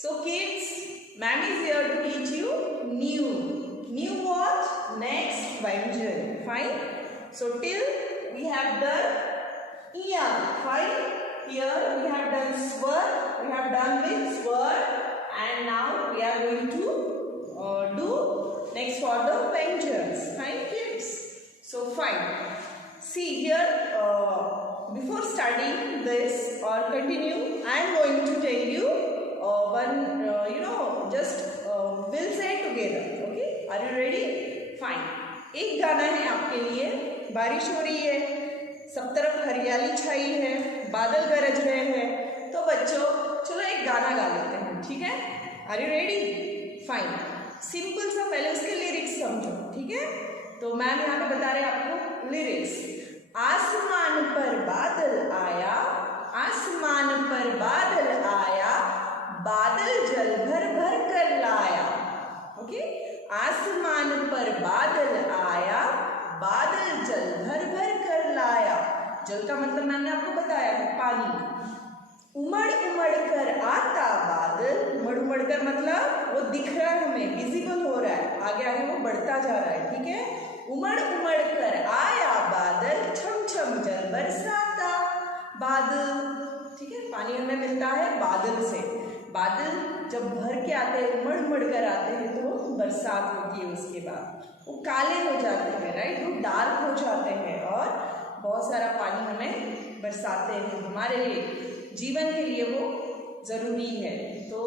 So kids, ma'am is here to teach you new what? Next Vyanjan. Fine. So till we have done Iya. Fine. Here we have done swar. We have done with swar, and now we are going to do next for the Vyanjans. Fine kids. So fine. See here. Before starting this or continue, I am going to tell you one, just we'll say it together. Okay? Are you ready? Fine. एक गाना है आपके लिए. बारिश हो रही है, सब तरफ हरियाली छाई है, बादल गरज रहे हैं, तो बच्चों चलो एक गाना गा लेते हैं. ठीक है? Are you ready? Fine. Simple सा पहले उसके लिरिक्स समझो. ठीक है? तो मैम यहाँ पे बता रहे हैं आपको लिरिक्स. आसमान पर बादल आया, आसमान पर बादल आया, बादल जल भर भर कर लाया. ओके? आसमान पर बादल आया, बादल जल भर भर कर लाया. जल का मतलब मैंने आपको बताया है पानी. उमड़ उमड़ कर आता बादल. उमड़ उमड़ कर मतलब वो दिख रहा है हमें, विजिबल हो रहा है, आगे आगे वो बढ़ता जा रहा है. ठीक है? उमड़ उमड़ कर आया बादल, छम छम जल बरसाता बादल. ठीक है? पानी हमें मिलता है बादल से. बादल जब भर के आते हैं, उमड़ उमड़ कर आते हैं, तो बरसात होती है. उसके बाद वो काले हो जाते हैं, राइट? वो डार्क हो जाते हैं और बहुत सारा पानी हमें बरसाते हैं. हमारे लिए, जीवन के लिए वो जरूरी है. तो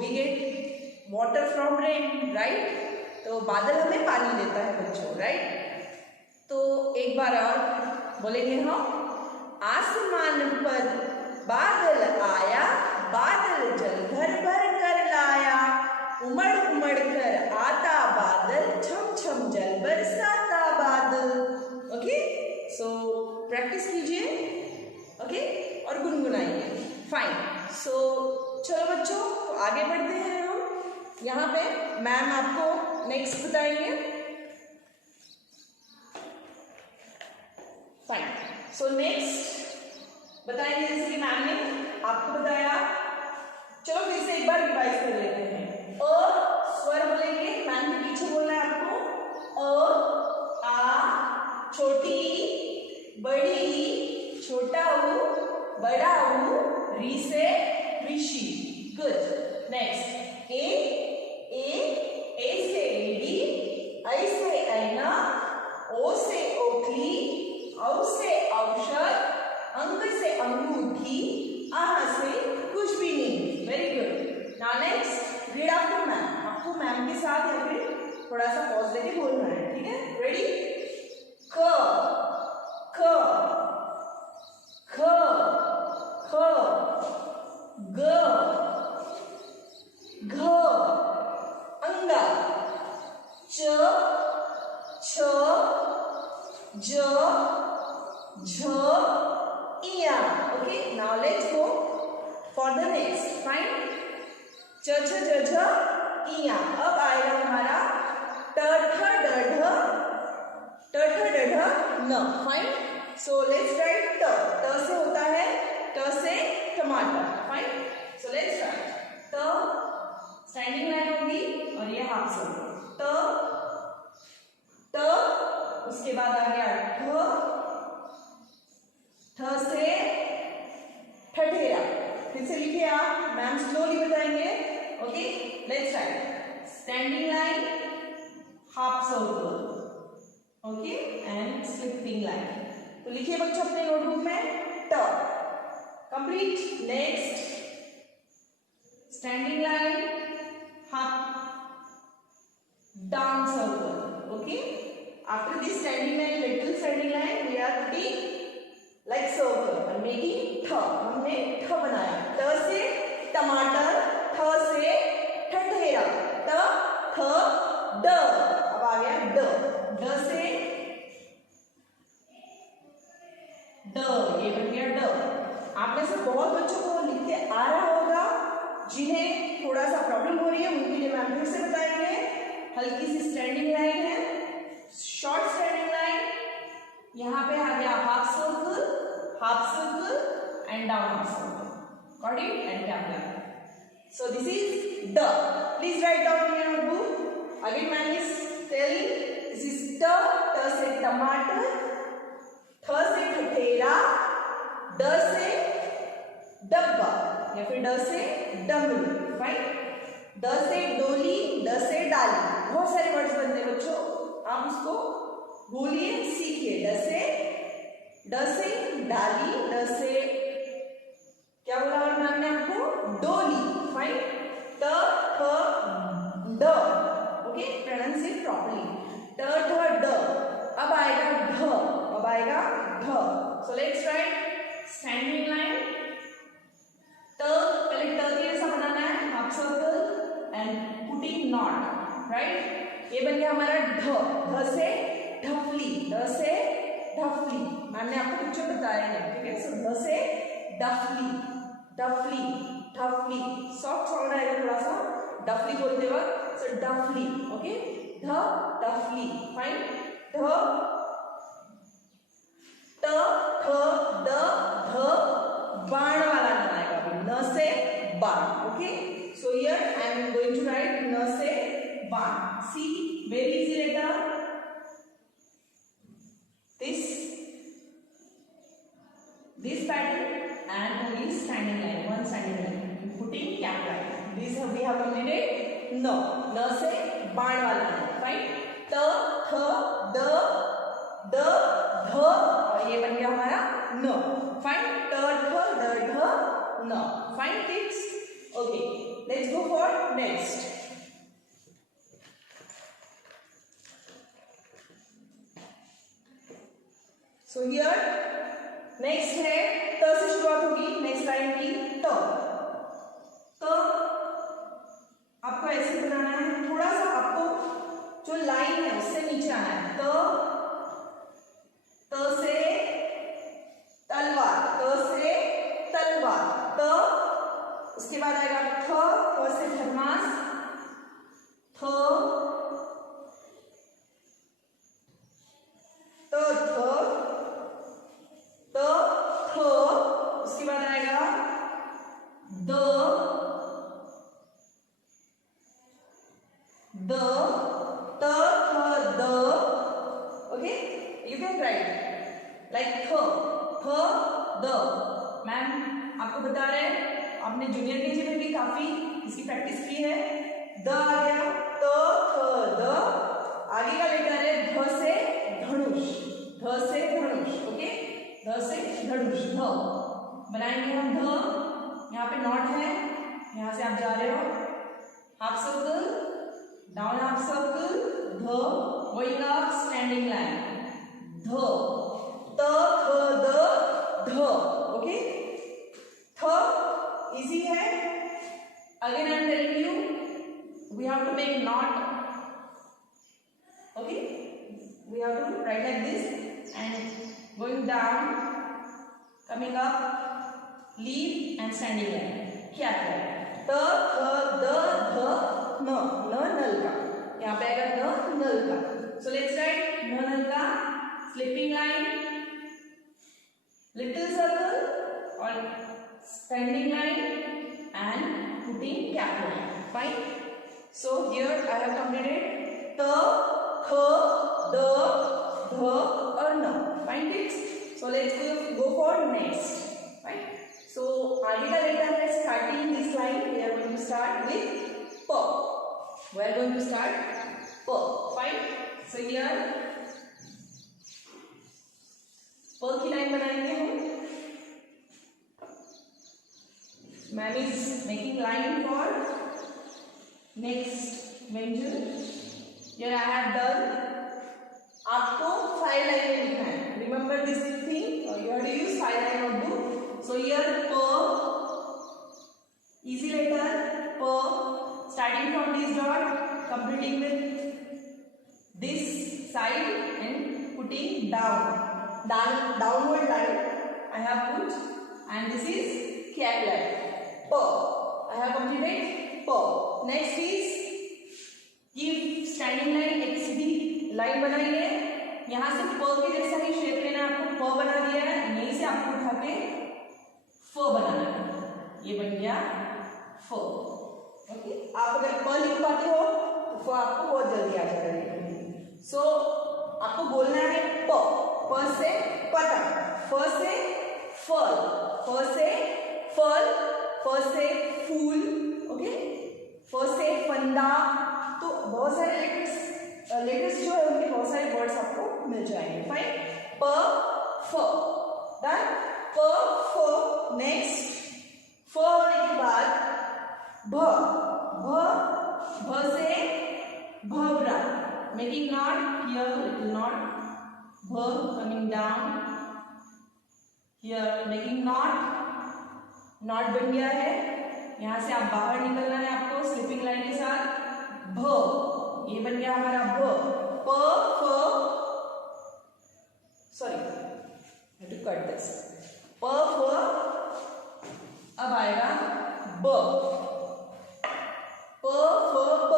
we get water from rain, right? तो बादल हमें पानी देता है बच्चों, राइट? तो एक बार और बोलेंगे हम. आसमान पर बादल आया, बादल जल भर भर कर लाया, उमड़ उमड़ कर आता बादल, छम छम जल बरसाता बादल. ओके? सो प्रैक्टिस कीजिए. ओके? और गुनगुनाइए. फाइन. सो चलो बच्चों, तो आगे बढ़ते हैं हम. यहाँ पे मैम आपको नेक्स्ट बताएंगे. फाइन. सो नेक्स्ट बताएंगे जैसे कि मैम ने आपको बताया. चलो फिर से एक बार रिवाइज कर लेते हैं. अ स्वर बोलेंगे, मैम के पीछे बोलना है आपको. अ आ, छोटी बड़ी, छोटा ऊ बड़ा ऊ, री से ऋषि. गुड. नेक्स्ट ए से एडी, ऐ से ऐना, ओ से ओखली, औ से औषध, अंग से अंगूठी, आह से कुछ भी नहीं. Very good. Now next read after ma'am. आपको मैम के साथ या फिर थोड़ा सा पॉज देके बोलना है. ठीक है? रेडी? क ख ख ख ग घ अंगा, च छ ज झ इया. Okay? Now let's go for the next. Fine. च छ ज झ इया. अब आएगा हमारा ट ठ ड ढ न. फाइन. सो लेट्स राइट ट. ट से होता है, ट से टमाटर. फाइन. सो लेट्स राइट ट. स्टैंडिंग लाइन होगी और ये हाफ सर्कल. ट, उसके बाद आ गया ठ, ठ से ठठेरा. फिर से लिखिए आप, मैम स्लोली बताएंगे. Okay? Let's write. Standing line, half circle. Okay? And slipping line. तो लिखिए बच्चों अपने नोटबुक में ट. Complete. Next standing line, half down circle. Okay? After this standing line, little standing line, we are putting like circle and making th. हमने थ बनाया. त से टमाटर, थ से ठठेरा, त थ ड. अब आ गया ड. ड से ड. ये बन गया ड. आप में से बहुत बच्चों को लिखते आ रहा होगा. जिन्हें थोड़ा सा प्रॉब्लम हो रही है उनके लिए मैम फिर से बताएंगे. हल्की सी स्टैंडिंग लाइन है, शॉर्ट स्टैंडिंग लाइन. यहाँ पे आ गया half circle and down half circle. Got it? And cap line. So this is the. Please write down in your notebook. Again, man is telling this is the. T से टमाटर, थ से ठठेरा, ड से डब्बा या फिर ड से डमरू. फाइन. द से डोली, ड से डाली. बहुत सारे वर्ड्स बनते हैं बच्चों, आप उसको बोलिए, सीखिए. ड से डाली, ड से क्या बोला और मैम ने आपको? डोली. फाइन. ट ठ ड. Okay, pronounce it properly. ट ठ ड. अब आएगा ढ. अब आएगा ढ. So let's write standing line. ट पहले ट के जैसा बनाना है, half circle and putting knot. Right, ये बन गया हमारा ढ. ढ से ढफली, ढ से ढफली. मैम ने आपको पिक्चर बताया है. ठीक है. सो ढ से डफली, डफली, डफली. सॉफ्ट साउंड आएगा थोड़ा सा डफली बोलते वक्त. सो डफली. ओके, ढ डफली. फाइन. ढ ट ठ ड ध. बाण वाला न आएगा अभी. न से बाण. Okay, so here I am going to write न से बाण. See, very easy letter. This pattern and only standing line, one standing line, putting cap line. This we have completed. No, न से बाण वाला है. Fine. त थ द द ध और ये बन गया हमारा न. Fine. त थ द ध न. Fine kids. Okay. Let's go for next. So here. Next है त से शुरुआत होगी. नेक्स्ट लाइन की त. त आपको ऐसे बनाना है, थोड़ा सा आपको जो लाइन है उससे नीचे आना है. त से तलवार, त से तलवार. त उसके बाद आएगा थ से थर्मास. थ उसके बाद आएगा द त थ the. Okay, you can write like थ द. मैम आपको बता रहे हैं, आपने जूनियर केजी में भी काफी इसकी प्रैक्टिस की है. द आ गया. त थ द. आगे का लेटर है ध से धनुष. ध से धनुष. ओके, ध से धनुष. ध बनाएंगे हम. ध यहाँ पे नॉट है, यहाँ से आप जा रहे हो half circle, down half circle. ध गोइंग अप स्टैंडिंग लाइन. ध त थ द ध. ओके, थ इजी है. Again I am telling you we have to make knot. Okay, we have to write like this and going down, coming up, leave and standing line. क्या है? त थ द ध न. न नल का. यहाँ पे आएगा न नल का. So let's write न नल का. Slipping line, little circle or standing line and putting cap line. Fine. So here I have completed त थ द ध और न. Fine kids. So let's go for next. Right. So आगे का लेटर है starting this line. We are going to start with P. We are going to start P. Fine. So here P की लाइन बनाएंगे हम. Ma'am is making line for next व्यंजन. Here I have done. आपको 5 लाइनें लिखना है. Remember this thing. You have to use 5 line notebook. So here P, easy letter P, starting from this dot, completing with this side and putting downward line. I have put, and this is cap line. P. I have completed P. Next is give standing line. एक सीधी line बनाइए. यहाँ से प के जैसा ही shape लेना है. आपको प बना दिया है, यहीं से आपको उठा के फ बनाना है. ये बन गया फ. फ आपको बहुत जल्दी आ जाएगा। सो आपको बोलना है प से पता, फ से फल, फ से फल, फ से फूल, ओके, फ से फंदा। तो बहुत सारे लेटर्स जो है उनके बहुत सारे वर्ड्स आपको मिल जाएंगे। फाइन, प फ, डन, प फ। नेक्स्ट फ होने के बाद भ, भ से भवरा, making knot here, little knot, भ coming down here, making knot, knot बन गया है, यहां से आप बाहर निकलना है आपको स्लीपिंग लाइन के साथ। भ, ये बन गया हमारा भ, प फ, सॉरी टू कट दिस, प फ, अब आएगा ब, प फ ब,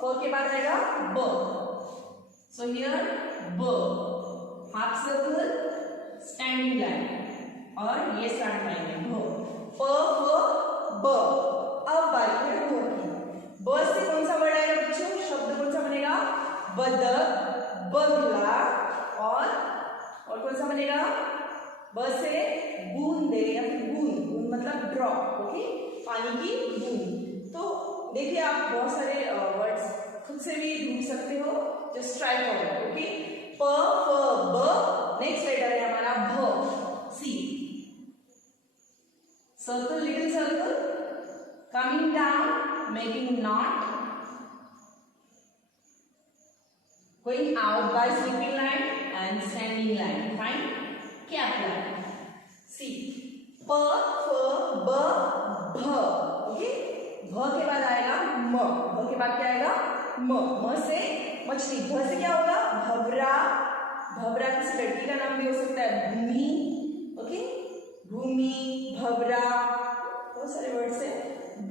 फ के बाद आएगा ब, सो हियर ब, हाफ सर्कल, स्टैंडिंग लाइन, और ये स्टार्ट लाइन है भ, प फ ब। अब बारी है ब की। ब से कौन सा वर्ड आएगा बच्चों, शब्द कौन सा बनेगा, बदक, बगला, और कौन सा बनेगा, ब से बूंदे या फिर बूंद, बूंद मतलब ड्रॉप, ओके, पानी की बूंद। तो देखिए आप बहुत सारे वर्ड्स खुद से भी ढूंढ सकते हो, जस्ट ट्राई करो, ओके। प फ ब, नेक्स्ट लेटर है हमारा भ, see, circle, little circle, coming down, making knot, going out by sleeping line and standing line, fine, cap line, see, p f b भ, ओके, भ के बाद आएगा म, भ के बाद क्या आएगा म, म से मछली, भ से क्या होगा भवरा, भवरा किसी लड़की का नाम भी हो सकता है, भूमि, ओके, भूमि, भवरा, बहुत सारे वर्ड्स है।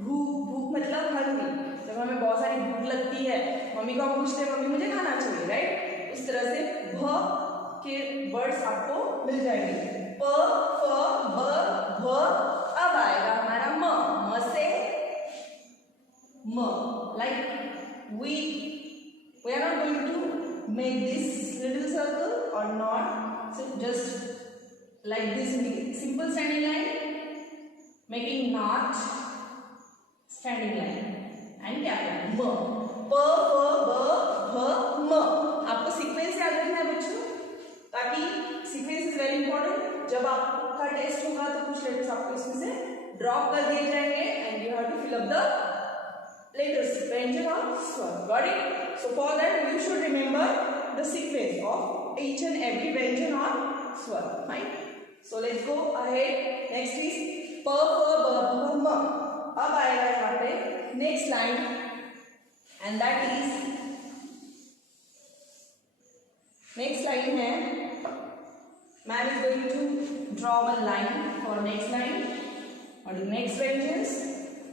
भूख, भूख मतलब हंग्री, जब हमें बहुत सारी भूख लगती है, मम्मी को हम पूछते हैं मम्मी मुझे खाना चाहिए, राइट, इस तरह से भ के वर्ड्स आपको मिल जाएंगे। प फ भ भ, अब आएगा हमारा म, म से म, like we are not going to make this little circle or not, so just like this simple standing line, making not standing line and क्या line, म, प फ ब भ म। आपको सीक्वेंस याद रखना है बच्चों, ताकि सीक्वेंस इज वेरी इंपॉर्टेंट। जब आपका टेस्ट होगा तो कुछ लेटर्स आपको इसमें से ड्रॉप कर दिए जाएंगे and you have to fill up the letters, व्यंजन और स्वर, got it? So for that you should remember the sequence of each and every व्यंजन और स्वर, fine? So let's go ahead. Next is प फ ब भ म। अब आएगा यहाँ पे next line and that is, next line है, ma'am is going to draw one line for next line और नेक्स्ट व्यंजन्स।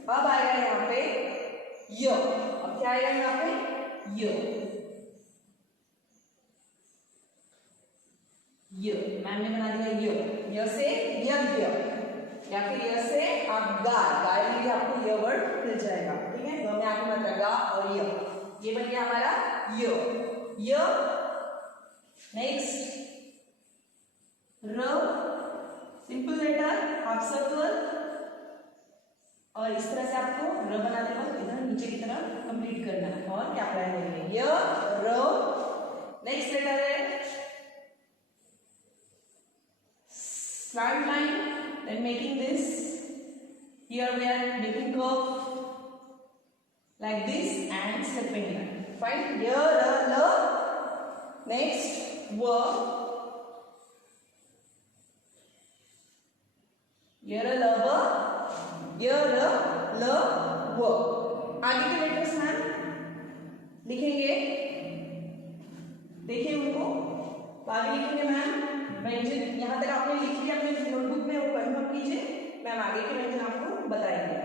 अब आएगा यहाँ पे य, अब क्या आएगा यहाँ पे य, य, मैम ने बना दिया य से यज्ञ या फिर य से आप गाय, गाय में भी आपको य वर्ड मिल जाएगा, ठीक है, ग में आगे मतलब गा और य, ये बन गया हमारा य। नेक्स्ट र, सिंपल लेटर, हाफ सर्कल, और इस तरह से आपको र बनाते वक्त इधर नीचे की तरफ कंप्लीट करना है और क्या अप्लाई करेंगे य र। नेक्स्ट लेटर है slant line, then making this, here we are making curve like this and stepping line, fine, y r l. Next w, y r l w, y r l w। आगे के letters ma'am लिखेंगे, देखिए उनको आगे लिखेंगे ma'am व्यंजन, यहाँ तक आपने लिख लिया अपने नोटबुक में, वो कंफर्म कीजिए, मैम आगे के व्यंजन आपको बताएंगे।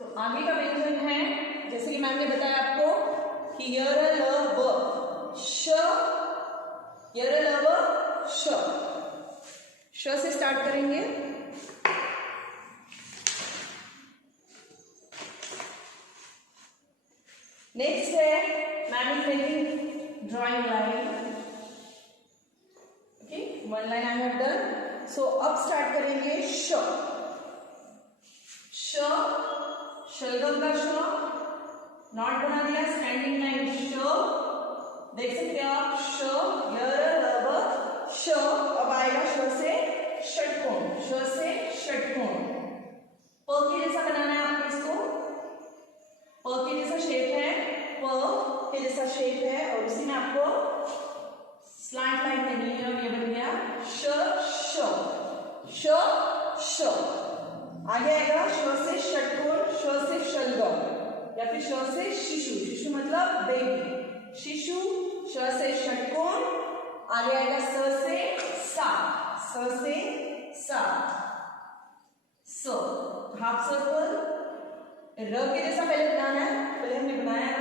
तो आगे का व्यंजन है, जैसे कि मैम ने बताया आपको कि य र ल व, श श, यर लव श, श से स्टार्ट करेंगे। नेक्स्ट है ma'am is making drawing line. Okay, one line I have done. So अब स्टार्ट करेंगे श, श, शलगम का श, नॉट बना दिया, स्टैंडिंग लाइन श, देख सकते हो आप, श, यर लब श। अब आएगा श से षटकोण, श से षटकोण। प के जैसा बनाना है आपको इसको, प के जैसा शेप है, प के जैसा शेप है, और उसी में आपको स्लैंट लाइन करनी है। और ये बन गया श, श, श, श। आगे आएगा श से षटकोण, श से शलगम, या फिर श से शिशु, शिशु मतलब बेबी, शिशु, श से षटकोण। आगे आएगा स से सा, स से सा, स, हाफ सर्कल। र के जैसा पहले बनाना है, पहले हमने बनाया र,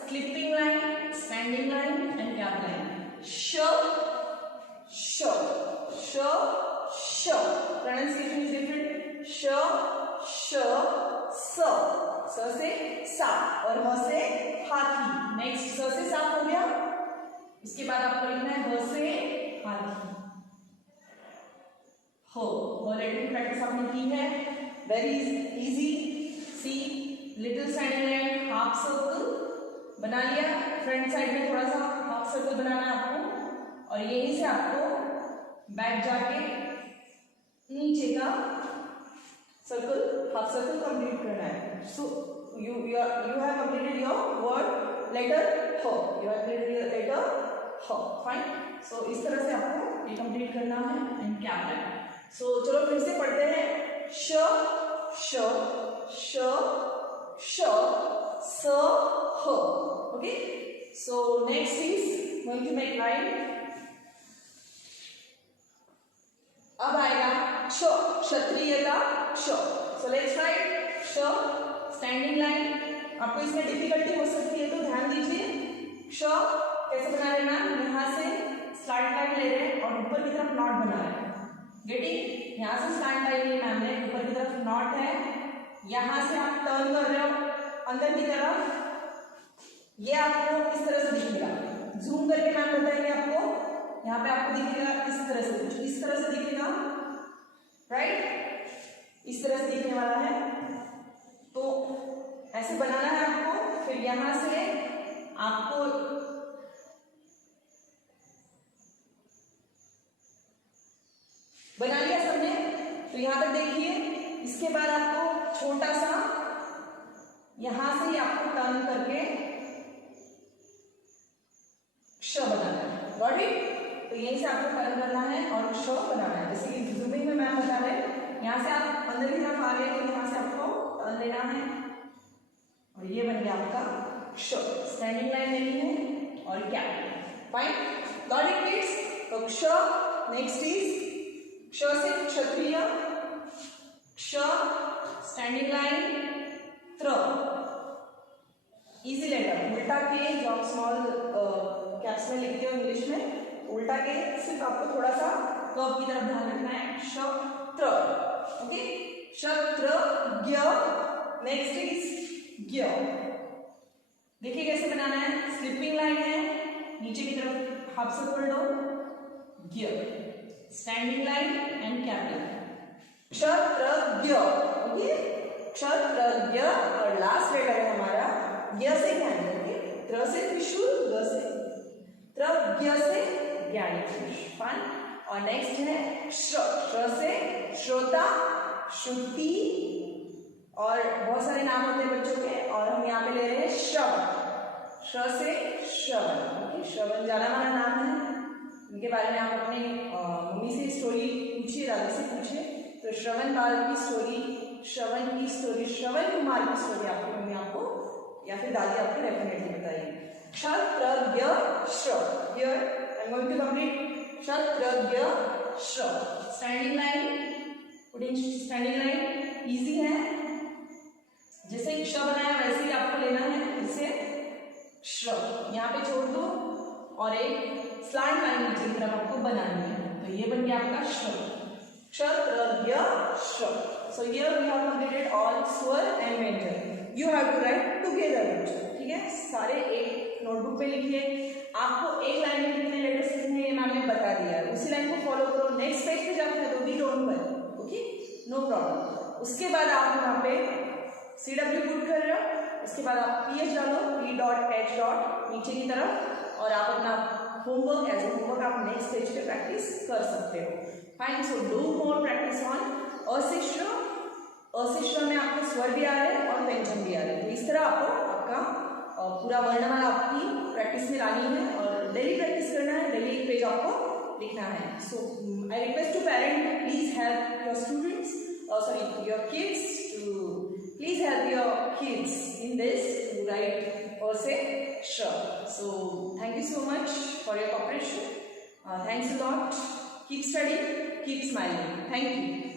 sleeping line, standing line and cap line. श, श, श, श, प्रोनाउंसिएशन इज डिफरेंट। श, श, स से सा, और ह से हाथी। नेक्स्ट स से सांप हो गया, इसके बाद आपको लिखना है ह से हाथी, हो लेटरिंग प्रैक्टिस आपने की है, very easy. See, little standing line, half circle बना लिया, फ्रंट साइड में थोड़ा सा हाफ सर्कल बनाना है आपको, और यहीं से आपको बैक जाके नीचे का सर्कल, हाफ सर्कल कंप्लीट करना है। सो you have completed your word letter h, you have completed your letter h, fine। so इस तरह से आपको ये कंप्लीट करना है एंड क्या है। सो चलो फिर से पढ़ते हैं। श, श, श, श, स, ह। Okay, so next is going to make line. अब आएगा क्ष, क्षत्रिय का क्ष। सो लेट्स राइट क्ष, स्टैंडिंग लाइन। आपको इसमें डिफिकल्टी हो सकती है तो ध्यान दीजिए। क्ष कैसे बना रहे हैं, यहाँ से स्लैंट लाइन ले रहे हैं और ऊपर की तरफ नॉट बना रहे हैं। गेटिंग, यहाँ से स्लैंट लाइन ली मैम ने, ऊपर की तरफ नॉट है, यहाँ से आप टर्न कर रहे हो अंदर की तरफ, ये आपको इस तरह से दिखेगा। जूम करके मैम बताएंगे आपको, यहाँ पे आपको दिखेगा इस तरह से, कुछ इस तरह से दिखेगा, राइट, इस तरह से दिखने वाला है। तो ऐसे बनाना है आपको। फिर यहां से आपको बना लिया सबने, तो यहां तक देखिए। इसके बाद आपको छोटा सा यहां से ही आपको टर्न करके क्ष बनाना है, गॉट इट। तो यहीं से आपको टर्न करना है और क्ष बनाना है। जैसे कि जूमिंग में मैम बता रहे हैं, यहाँ से आप अंदर की तरफ आ गए तो यहाँ से आपको टर्न लेना है, और ये बन गया आपका क्ष। स्टैंडिंग लाइन लेनी है और क्या, फाइन, गॉट इट किड्स। तो क्ष, नेक्स्ट इज क्ष से क्षत्रिय, क्ष, स्टैंडिंग लाइन, त्र, इजी लेटर, उल्टा के, जो आप स्मॉल कैप्स में लिखते हो इंग्लिश में, उल्टा के सिर्फ आपको थोड़ा सा कर्व की तरफ ध्यान रखना है। क्षत्र, ओके, क्षत्र, ज्ञ। नेक्स्ट इज ज्ञ। देखिए कैसे बनाना है, स्लिपिंग लाइन है, नीचे की तरफ हाफ सर्कल लो, ज्ञ, स्टैंडिंग लाइन एंड कैपिटल, क्षत्रज्ञ। ओके, क्षत्रज्ञ। और लास्ट लेटर है हमारा ज्ञ से ज्ञानी। ओके, त्र से त्रिशूल, ग से त्रज्ञ से ज्ञानी पुरुष, फाइन। और नेक्स्ट है श्र, श्र से श्रोता, श्रुति, और बहुत सारे नाम होते हैं बच्चों के, और हम यहाँ पे ले रहे हैं श्रवण, श्र से श्रवण। ओके, श्रवण जाना माना नाम है, इनके बारे में आप अपने मम्मी से स्टोरी पूछिए, दादी से पूछिए। तो श्रवण बाल की स्टोरी, श्रवण की स्टोरी, श्रवण कुमार की स्टोरी आपकी मम्मी आपको या फिर दादी आपको डेफिनेटली बताइए। क्षत्रज्ञ श्र, here I am going to complete. क्षत्रज्ञ श्र, standing line, putting standing line, easy है। जैसे क्ष बनाया वैसे ही आपको लेना है, इसे श्र यहाँ पे छोड़ दो और एक स्लैंट लाइन नीचे की तरफ आपको बनानी है। तो ये बन गया आपका श। क्षत्र श। So here we have completed all स्वर एंड व्यंजन। You have to write together, ठीक है। सारे एक नोटबुक पे लिखिए। आपको एक लाइन में कितने लेटर्स लिखने हैं ये मैम ने बता दिया है, उसी लाइन को फॉलो करो। नेक्स्ट पेज पे जाना है तो भी don't worry, okay, no problem. उसके बाद आप यहाँ पे CW पुट कर रहे हो, उसके बाद आप PH डालो, P.H. नीचे की तरफ, और आप अपना होमवर्क एज ए होमवर्क आप नेक्स्ट स्टेज पे प्रैक्टिस कर सकते हो। Fine, so do more practice on अशिश्र। अशिश्र में आपको स्वर भी आ रहे हैं और व्यंजन भी आ रहे हैं। तो इस तरह आपको आपका पूरा वर्णमाला आपकी प्रैक्टिस में लानी है और डेली प्रैक्टिस करना है, डेली एक पेज आपको लिखना है। So I request to parent, please help your students, your kids, to please help your kids in this to write or say sure. So thank you so much for your cooperation. Thanks a lot. Keep studying, keep smiling. Thank you.